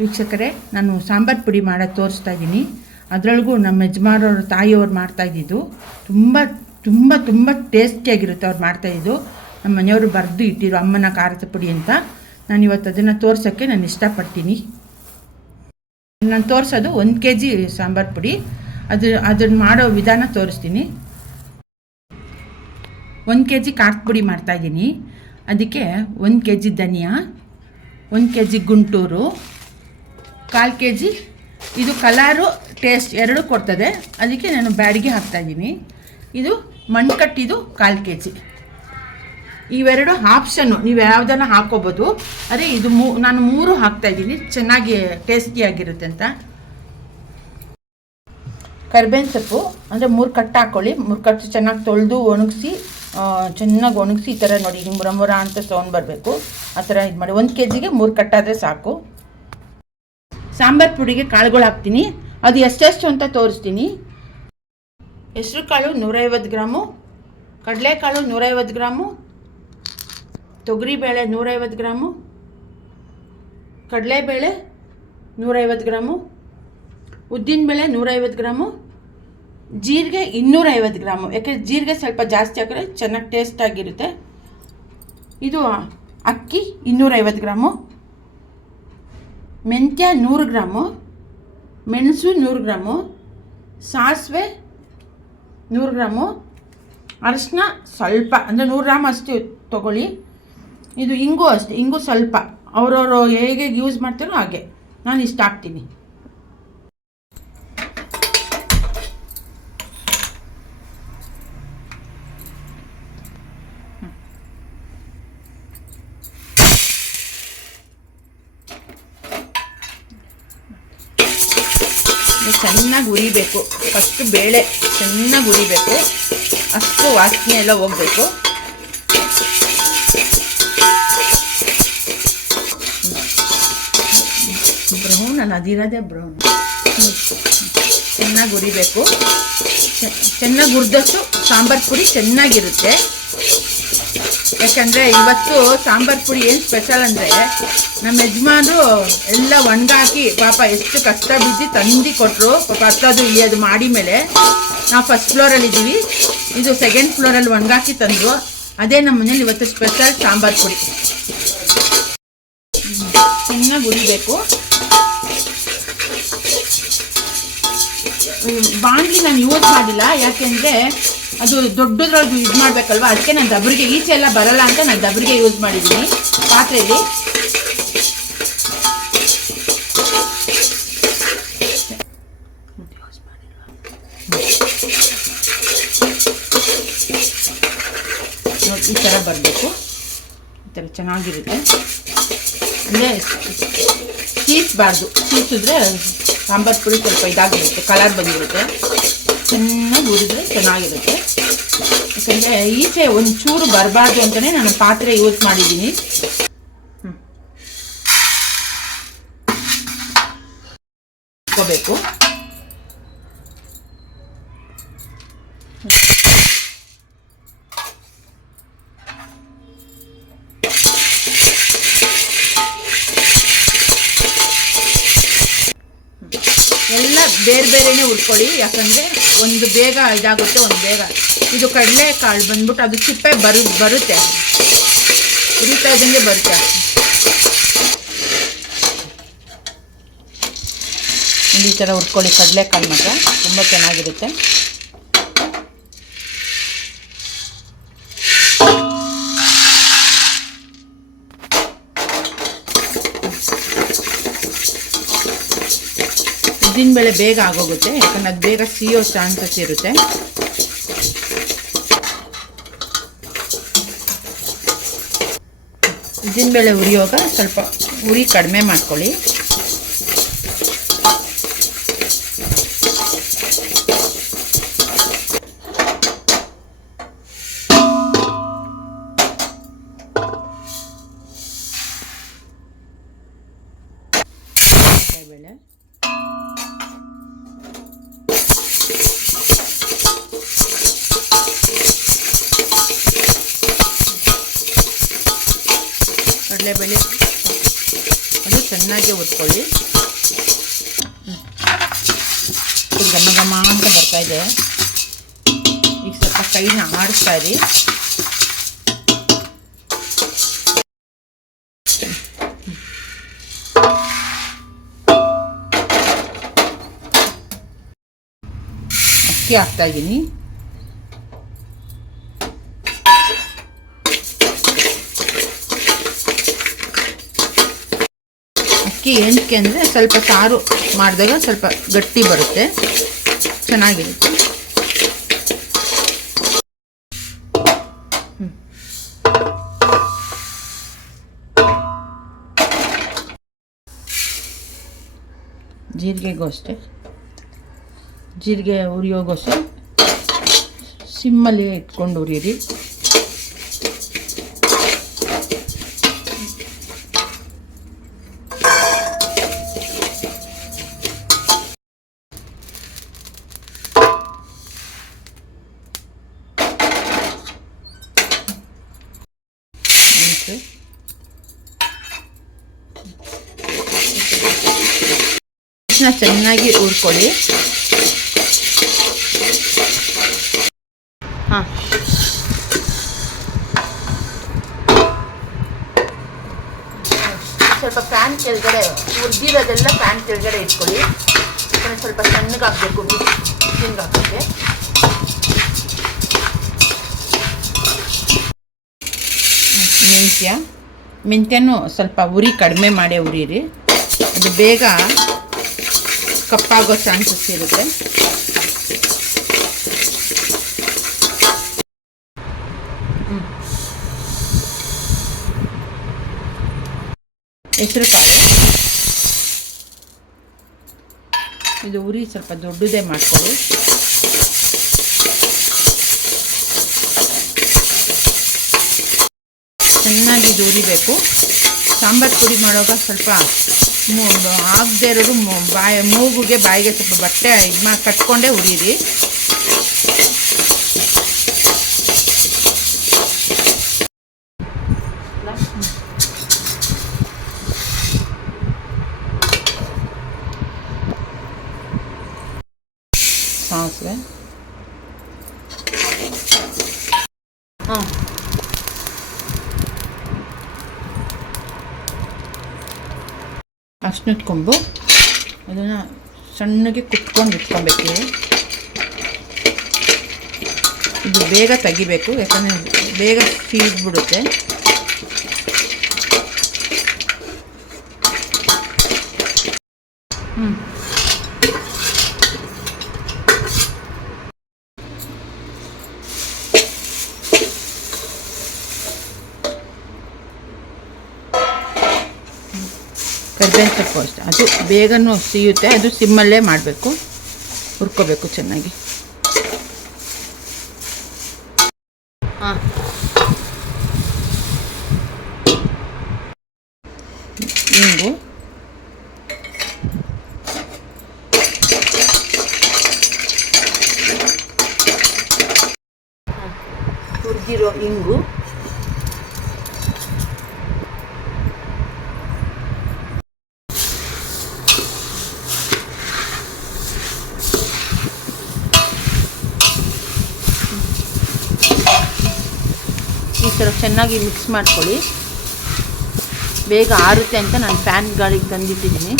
ವೀಕ್ಷಕರೇ, ನಾನು ಸಾಂಬಾರು ಪುಡಿ ಮಾಡೋದು ತೋರಿಸ್ತಾ ಇದ್ದೀನಿ ಅದರೊಳಗೂ ನಮ್ಮ ಯಜಮಾನವ್ರ ತಾಯಿಯವ್ರು ಮಾಡ್ತಾಯಿದ್ದು ತುಂಬ ತುಂಬ ತುಂಬ ಟೇಸ್ಟಿಯಾಗಿರುತ್ತೆ ಅವ್ರು ಮಾಡ್ತಾಯಿದ್ದು ನಮ್ಮ ಮನೆಯವರು ಬರೆದು ಇಟ್ಟಿರೋ ಅಮ್ಮನ ಖಾರದ ಪುಡಿ ಅಂತ ನಾನು ಇವತ್ತು ಅದನ್ನು ತೋರ್ಸೋಕ್ಕೆ ನಾನು ಇಷ್ಟಪಡ್ತೀನಿ. ನಾನು ತೋರಿಸೋದು ಒಂದು ಕೆ ಜಿ ಸಾಂಬಾರು ಪುಡಿ. ಅದು ಅದನ್ನು ಮಾಡೋ ವಿಧಾನ ತೋರಿಸ್ತೀನಿ. ಒಂದು ಕೆ ಜಿ ಖಾರದ ಪುಡಿ ಮಾಡ್ತಾಯಿದ್ದೀನಿ ಅದಕ್ಕೆ ಒಂದು ಕೆ ಜಿ ಧನಿಯಾ, ಒಂದು ಕೆ ಜಿ ಗುಂಟೂರು ಕಾಲು ಕೆ ಜಿ ಇದು ಕಲರು ಟೇಸ್ಟ್ ಎರಡೂ ಕೊಡ್ತದೆ. ಅದಕ್ಕೆ ನಾನು ಬ್ಯಾಡಿಗೆ ಹಾಕ್ತಾಯಿದ್ದೀನಿ ಇದು ಮಣ್ಕಟ್ಟಿದು ಕಾಲು ಕೆ ಜಿ ಇವೆರಡು ಆಪ್ಷನ್ನು ನೀವು ಯಾವುದನ್ನು ಹಾಕ್ಕೋಬೋದು ಅದೇ ಇದು ಮೂ, ನಾನು ಮೂರು ಹಾಕ್ತಾಯಿದ್ದೀನಿ ಚೆನ್ನಾಗಿ ಟೇಸ್ಟಿಯಾಗಿರುತ್ತೆ ಅಂತ. ಕರ್ಬೇವಿನ ಸೊಪ್ಪು, ಅಂದರೆ ಮೂರು ಕಟ್ಟು ಹಾಕ್ಕೊಳ್ಳಿ ಮೂರು ಕಟ್ಟು ಚೆನ್ನಾಗಿ ತೊಳೆದು ಒಣಗಿಸಿ ಚೆನ್ನಾಗಿ ಒಣಗಿಸಿ ಈ ಥರ ನೋಡಿ ಹಿಂಗೆ ಮುರಮುರ ಮುರ ಅಂತ ಸೌಂಡ್ ಬರಬೇಕು. ಆ ಥರ ಇದು ಮಾಡಿ. ಒಂದು ಕೆ ಜಿಗೆ ಮೂರು ಕಟ್ಟಾದರೆ ಸಾಕು. ಸಾಂಬಾರು ಪುಡಿಗೆ ಕಾಳುಗಳು ಹಾಕ್ತೀನಿ. ಅದು ಎಷ್ಟೆಷ್ಟು ಅಂತ ತೋರಿಸ್ತೀನಿ. ಹೆಸ್ರು ಕಾಳು ನೂರೈವತ್ತು ಗ್ರಾಮು, ಕಡಲೆಕಾಳು ನೂರೈವತ್ತು ಗ್ರಾಮು, ತೊಗರಿಬೇಳೆ ನೂರೈವತ್ತು ಗ್ರಾಮು, ಕಡಲೆಬೇಳೆ ನೂರೈವತ್ತು ಗ್ರಾಮು, ಉದ್ದಿನಬೇಳೆ ನೂರೈವತ್ತು ಗ್ರಾಮು, ಜೀರಿಗೆ ಇನ್ನೂರೈವತ್ತು ಗ್ರಾಮು. ಯಾಕೆಂದರೆ ಜೀರಿಗೆ ಸ್ವಲ್ಪ ಜಾಸ್ತಿ ಹಾಕಿದ್ರೆ ಚೆನ್ನಾಗಿ ಟೇಸ್ಟಾಗಿರುತ್ತೆ ಇದು ಅಕ್ಕಿ ಇನ್ನೂರೈವತ್ತು ಗ್ರಾಮು. ಮೆಂತ್ಯ ನೂರು ಗ್ರಾಮು, ಮೆಣಸು ನೂರು ಗ್ರಾಮು, ಸಾಸಿವೆ ನೂರು ಗ್ರಾಮು ಅರಶಿನ ಸ್ವಲ್ಪ, ಅಂದರೆ ನೂರು ಗ್ರಾಮ್ ಅಷ್ಟು ತೊಗೊಳ್ಳಿ. ಇದು ಇಂಗು ಅಷ್ಟೇ, ಇಂಗು ಸ್ವಲ್ಪ. ಅವರವರು ಹೇಗೆ ಯೂಸ್ ಮಾಡ್ತಾರೋ ಹಾಗೆ. ನಾನು ಇಷ್ಟ ಹಾಕ್ತೀನಿ. ಚೆನ್ನಾಗಿ ಹುರಿಬೇಕು. ಫಸ್ಟ್ ಬೇಳೆ ಚೆನ್ನಾಗಿ ಹುರಿಬೇಕು. ಅಷ್ಟು ವಾಸನೆ ಎಲ್ಲ ಹೋಗಬೇಕು. ಬ್ರೌನ್ ಅಲ್ಲ ಅದಿರೋದೇ ಬ್ರೌನ್. ಚೆನ್ನಾಗಿ ಹುರಿಬೇಕು. ಚೆನ್ನಾಗಿ ಹುರಿದಷ್ಟು ಸಾಂಬಾರು ಪುಡಿ ಚೆನ್ನಾಗಿರುತ್ತೆ. ಯಾಕಂದರೆ ಇವತ್ತು ಸಾಂಬಾರ್ ಪುಡಿ ಏನು ಸ್ಪೆಷಲ್ ಅಂದರೆ ನಮ್ಮ ಯಜಮಾನರು ಎಲ್ಲ ಒಣಗಾಕಿ ಪಾಪ ಎಷ್ಟು ಕಷ್ಟ ಬಿದ್ದು ತಂದು ಕೊಟ್ಟರು ಪಾಪ ಹತ್ತದು ಇಳಿಯೋದು ಮಾಡಿ ಮೇಲೆ ನಾವು ಫಸ್ಟ್ ಫ್ಲೋರಲ್ಲಿ ಇದ್ದೀವಿ ಇದು ಸೆಕೆಂಡ್ ಫ್ಲೋರಲ್ಲಿ ಒಣಗಾಕಿ ತಂದರು. ಅದೇ ನಮ್ಮ ಮನೇಲಿ ಇವತ್ತು ಸ್ಪೆಷಲ್ ಸಾಂಬಾರ್ ಪುಡಿ. ಚೆನ್ನಾಗಿ ಉರಿಬೇಕು ಬಾಣಲಿ ನಾನು ಯೂಸ್ ಮಾಡಿಲ್ಲ. ಯಾಕೆಂದರೆ ಅದು ದೊಡ್ಡದ್ರೊಳಗೆ ಯೂಸ್ ಮಾಡಬೇಕಲ್ವ? ಅದಕ್ಕೆ ನಾನು ದಬ್ರಿಗೆ ಈಚೆ ಎಲ್ಲ ಬರಲ್ಲ ಅಂತ ನಾನು ದಬ್ರಿಗೆ ಯೂಸ್ ಮಾಡಿದ್ದೀನಿ. ಪಾತ್ರೆಯಲ್ಲಿ. ಈ ಥರ ಬರಬೇಕು. ಈ ಥರ ಚೆನ್ನಾಗಿರುತ್ತೆ. ಅಂದರೆ ಚೀಸ್ಬಾರ್ದು ಚೀಸಿದ್ರೆ ಸಾಂಬಾರು ಪುಡಿ ಸ್ವಲ್ಪ ಇದಾಗಿರುತ್ತೆ ಕಲರ್ ಬಂದಿರುತ್ತೆ. ಚೆನ್ನಾಗಿ ಹುರಿದ್ರೆ ಚೆನ್ನಾಗಿರುತ್ತೆ. ಯಾಕಂದರೆ ಈಚೆ ಒಂಚೂರು ಬರಬಾರ್ದು ಅಂತಲೇ ನಾನು ಪಾತ್ರೆ ಯೂಸ್ ಮಾಡಿದ್ದೀನಿ. ಹ್ಮ್. ಬೇರೆ ಬೇರೆನೇ ಹುರ್ಕೊಳ್ಳಿ ಯಾಕಂದರೆ ಒಂದು ಬೇಗ ಇದಾಗುತ್ತೆ, ಒಂದು ಬೇಗ. ಇದು ಕಡಲೆ ಕಾಳು ಬಂದ್ಬಿಟ್ಟು ಅದು ಸಿಪ್ಪೆ ಬರು, ಬರುತ್ತೆ. ಉರಿತಾ ಇದ್ದಂಗೆ ಬರುತ್ತೆ. ಈ ಥರ ಕಡಲೆ ಕಾಳು ಮಾತ್ರ. ತುಂಬ ಚೆನ್ನಾಗಿರುತ್ತೆ. ಉದ್ದಿನಬೇಳೆ ಬೇಗ ಆಗೋಗುತ್ತೆ, ಯಾಕಂದ್ರೆ ಅದು ಬೇಗ ಸಿಯೋ ಚಾನ್ಸಸ್ ಇರುತ್ತೆ. ಉದ್ದಿನಬೇಳೆ ಉರಿಯೋಗ ಸ್ವಲ್ಪ ಉರಿ ಕಡಿಮೆ ಮಾಡ್ಕೊಳ್ಳಿ. ಬೇಳೆ ಕಡಲೆಬೇಳೆ ಅದು ಚೆನ್ನಾಗಿ ಹುರ್ಕೊಳ್ಳಿ. ಘಮ ಘಮ ಅಂತ ಬರ್ತಾ ಇದೆ. ಈಗ ಸ್ವಲ್ಪ ಕೈನ ಆಡಿಸ್ತಾ ಇರಿ. ಅಕ್ಕಿ ಹಾಕ್ತಾ ಇದ್ದೀನಿ. ಅಕ್ಕಿ ಏನಕ್ಕೆ ಅಂದರೆ ಸ್ವಲ್ಪ ಸಾರು ಮಾಡಿದಾಗ ಸ್ವಲ್ಪ ಗಟ್ಟಿ ಬರುತ್ತೆ. ಚೆನ್ನಾಗಿರುತ್ತೆ. ಜೀರಿಗೆಗೂ ಅಷ್ಟೇ. ಜೀರಿಗೆ ಉರಿಯೋಗೂ ಸಿಮ್ಮಲ್ಲಿ ಇಟ್ಕೊಂಡು ಉರಿಯಿರಿ ಚೆನ್ನಾಗಿ ಹುರ್ಕೊಳ್ಳಿ. ಹಾಂ. ಸ್ವಲ್ಪ ಪ್ಯಾನ್ ಕೆಳಗಡೆ ಹುರಿದಿರೋದೆಲ್ಲ ಪ್ಯಾನ್ ಕೆಳಗಡೆ ಇಟ್ಕೊಳ್ಳಿ. ಯಾಕಂದ್ರೆ ಸ್ವಲ್ಪ ಸಣ್ಣಗೆ ಹಾಕಬೇಕು ಹಾಕೋಕ್ಕೆ. ಮೆಂತ್ಯ. ಮೆಂತ್ಯನೂ ಸ್ವಲ್ಪ ಉರಿ ಕಡಿಮೆ ಮಾಡೇ ಉರಿರಿ ಅದು ಬೇಗ ಕಪ್ಪಾಗೋ ಚಾನ್ಸಸ್ ಇರುತ್ತೆ ಹೆಸರು ಇದು ಉರಿ ಸ್ವಲ್ಪ ದೊಡ್ಡದೇ ಮಾಡ್ಕೊಳ್ಳಿ. ಚೆನ್ನಾಗಿ ಉರಿಬೇಕು. ಸಾಂಬಾರು ಪುಡಿ ಮಾಡುವಾಗ ಸ್ವಲ್ಪ ಆಗದೆ ಇರೋದು ಬಾಯಿ ಮೂಗುಗೆ ಬಾಯಿಗೆ ಸ್ವಲ್ಪ ಬಟ್ಟೆ ಇದು ಮಾಡಿ ಕಟ್ಕೊಂಡೇ ಉರಿಯಿರಿ ಸಾಸಿವೆ ಹಾಂ ಅರ್ಶಿನದ ಅದನ್ನು ಸಣ್ಣಗೆ ಕುಟ್ಕೊಂಡು ಇಟ್ಕೊಬೇಕು. ಇದು ಬೇಗ ತೆಗಿಬೇಕು ಯಾಕಂದರೆ ಬೇಗ ಸೀದ್ಬಿಡುತ್ತೆ ಹ್ಞೂ ಅಷ್ಟೆ ಅದು ಬೇಗನೂ ಸಿಯುತ್ತೆ ಅದು ಸಿಮ್ಮಲ್ಲೇ ಮಾಡಬೇಕು. ಹುರ್ಕೋಬೇಕು ಚೆನ್ನಾಗಿ ಹಾಂ ಇಂಗು ಹುರಿದಿರೋ ಇಂಗು ಈ ಥರ ಚೆನ್ನಾಗಿ ಮಿಕ್ಸ್ ಮಾಡ್ಕೊಳ್ಳಿ. ಬೇಗ ಆರುತ್ತೆ ಅಂತ ನಾನು ಫ್ಯಾನ್ ಗಾಳಿಗೆ ತಂದಿಟ್ಟಿದ್ದೀನಿ.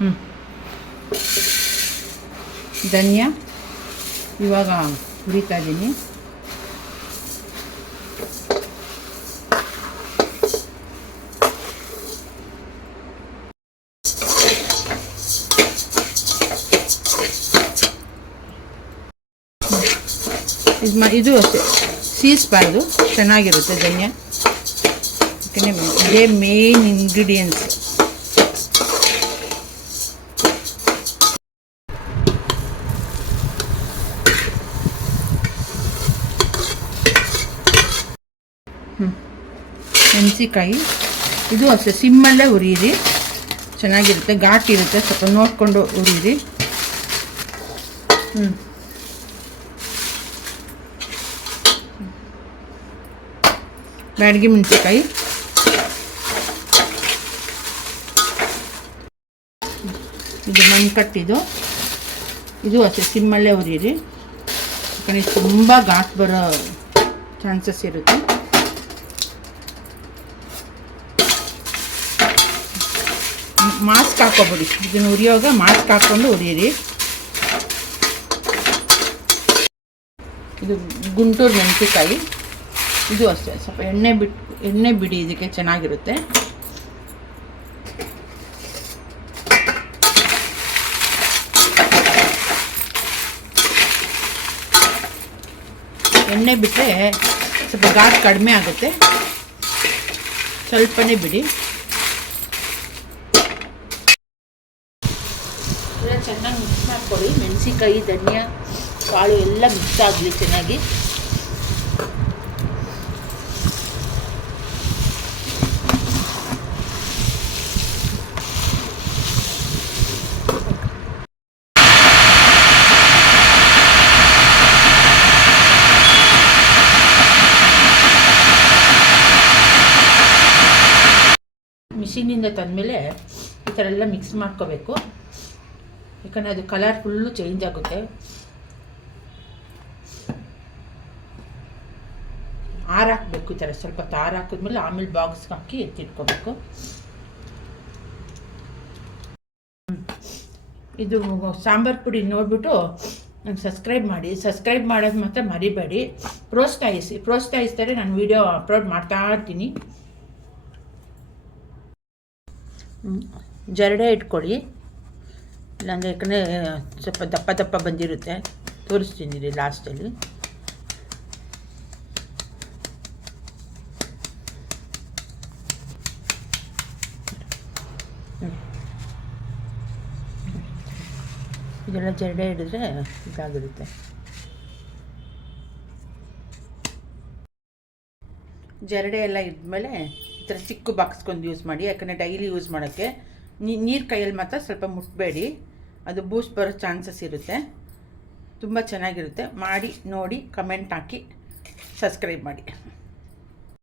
ಹ್ಞೂ ಧನ್ಯ. ಇವಾಗ ಹುರಿತಾ ಇದ್ದೀನಿ. ಇದು ಮಾ ಇದು ಅಷ್ಟೇ. ಸೀಸ್ಬಾರ್ದು ಚೆನ್ನಾಗಿರುತ್ತೆ ಧನ್ಯ. ಯಾಕಂದರೆ ಇದೇ ಮೇನ್ ಇಂಗ್ರೀಡಿಯೆಂಟ್ಸ್ ಹ್ಞೂ ಮೆಣಸಿಕಾಯಿ ಇದು ಅಷ್ಟೇ, ಸಿಮ್ಮಲ್ಲೇ ಉರಿಯಿರಿ ಚೆನ್ನಾಗಿರುತ್ತೆ ಘಾಟಿರುತ್ತೆ ಸ್ವಲ್ಪ ನೋಡಿಕೊಂಡು ಉರಿಯಿರಿ ಹ್ಞೂ ಬ್ಯಾಡಗಿ ಮೆಣಸಿನ್ಕಾಯಿ. ಇದು ಮಣ್ಣು ಕಟ್ಟಿದ್ದು ಇದು ಅಷ್ಟೇ, ಸಿಮ್ಮಲ್ಲೇ ಉರಿಯಿರಿ. ಯಾಕಂದರೆ ತುಂಬ ಘಾಟ್ ಬರೋ ಚಾನ್ಸಸ್ ಇರುತ್ತೆ. ಮಾಸ್ಕ್ ಹಾಕೋಬಿಡಿ. ಇದನ್ನು ಉರಿಯೋವಾಗ ಮಾಸ್ಕ್ ಹಾಕ್ಕೊಂಡು ಉರಿಯಿರಿ. ಇದು ಗುಂಟೂರು ಮೆಣಸಿಕಾಯಿ ಇದು ಅಷ್ಟೇ, ಸ್ವಲ್ಪ ಎಣ್ಣೆ ಬಿಟ್ಟು ಎಣ್ಣೆ ಬಿಡಿ ಇದಕ್ಕೆ ಚೆನ್ನಾಗಿರುತ್ತೆ. ಎಣ್ಣೆ ಬಿಟ್ಟರೆ ಸ್ವಲ್ಪ ಘಾಟ್ ಕಡಿಮೆ ಆಗುತ್ತೆ. ಸ್ವಲ್ಪನೇ ಬಿಡಿ. ಚೆನ್ನಾಗಿ ಮಿಕ್ಸ್ ಮಾಡ್ಕೊಳ್ಳಿ. ಮೆಣಸಿಕಾಯಿ ಧನಿಯಾ, ಕಾಳು ಎಲ್ಲ ಮಿಕ್ಸ್ ಆಗಲಿ ಚೆನ್ನಾಗಿ. ಮಿಷಿನಿಂದ ತಂದಮೇಲೆ ಈ ಥರ ಎಲ್ಲ ಮಿಕ್ಸ್ ಮಾಡ್ಕೋಬೇಕು. ಯಾಕಂದರೆ ಅದು ಕಲರ್ ಫುಲ್ಲು ಚೇಂಜ್ ಆಗುತ್ತೆ. ಹಾರಾಕಬೇಕು ಈ ಥರ, ಸ್ವಲ್ಪ ತಾರು ಹಾಕಿದ್ಮೇಲೆ ಆಮೇಲೆ ಬಾಕ್ಸ್ಗೆ ಹಾಕಿ ಎತ್ತಿಟ್ಕೋಬೇಕು. ಇದು ಸಾಂಬಾರು ಪುಡಿ ನೋಡಿಬಿಟ್ಟು ಸಬ್ಸ್ಕ್ರೈಬ್ ಮಾಡಿ. ಸಬ್ಸ್ಕ್ರೈಬ್ ಮಾಡೋದು ಮಾತ್ರ ಮರಿಬೇಡಿ. ಪ್ರೋತ್ಸಾಹಿಸಿ ಪ್ರೋತ್ಸಾಹಿಸ್ತಾರೆ ನಾನು ವೀಡಿಯೋ ಅಪ್ಲೋಡ್ ಮಾಡ್ತಾ ಇರ್ತೀನಿ. ಜರಡೆ ಇಟ್ಕೊಳ್ಳಿ. ಇಲ್ಲಾಂದರೆ ಯಾಕಂದರೆ ಸ್ವಲ್ಪ ದಪ್ಪ ದಪ್ಪ ಬಂದಿರುತ್ತೆ. ತೋರಿಸ್ತೀನಿ ರೀ ಲಾಸ್ಟಲ್ಲಿ. ಇದೆಲ್ಲ ಜರಡೆ ಹಿಡಿದ್ರೆ ಇದಾಗಿರುತ್ತೆ. ಜರಡೆ ಎಲ್ಲ ಇದ್ಮೇಲೆ ಈ ಥರ ಚಿಕ್ಕ ಬಾಕ್ಸ್ಗೊಂದು ಯೂಸ್ ಮಾಡಿ, ಯಾಕಂದರೆ ಡೈಲಿ ಯೂಸ್ ಮಾಡೋಕ್ಕೆ ನೀರು ಕೈಯಲ್ಲಿ ಮಾತ್ರ ಸ್ವಲ್ಪ ಮುಟ್ಟಬೇಡಿ ಅದು ಬೂಸ್ಟ್ ಬರೋ ಚಾನ್ಸಸ್ ಇರುತ್ತೆ. ತುಂಬ ಚೆನ್ನಾಗಿರುತ್ತೆ. ಮಾಡಿ, ನೋಡಿ ಕಮೆಂಟ್ ಹಾಕಿ ಸಬ್ಸ್ಕ್ರೈಬ್ ಮಾಡಿ.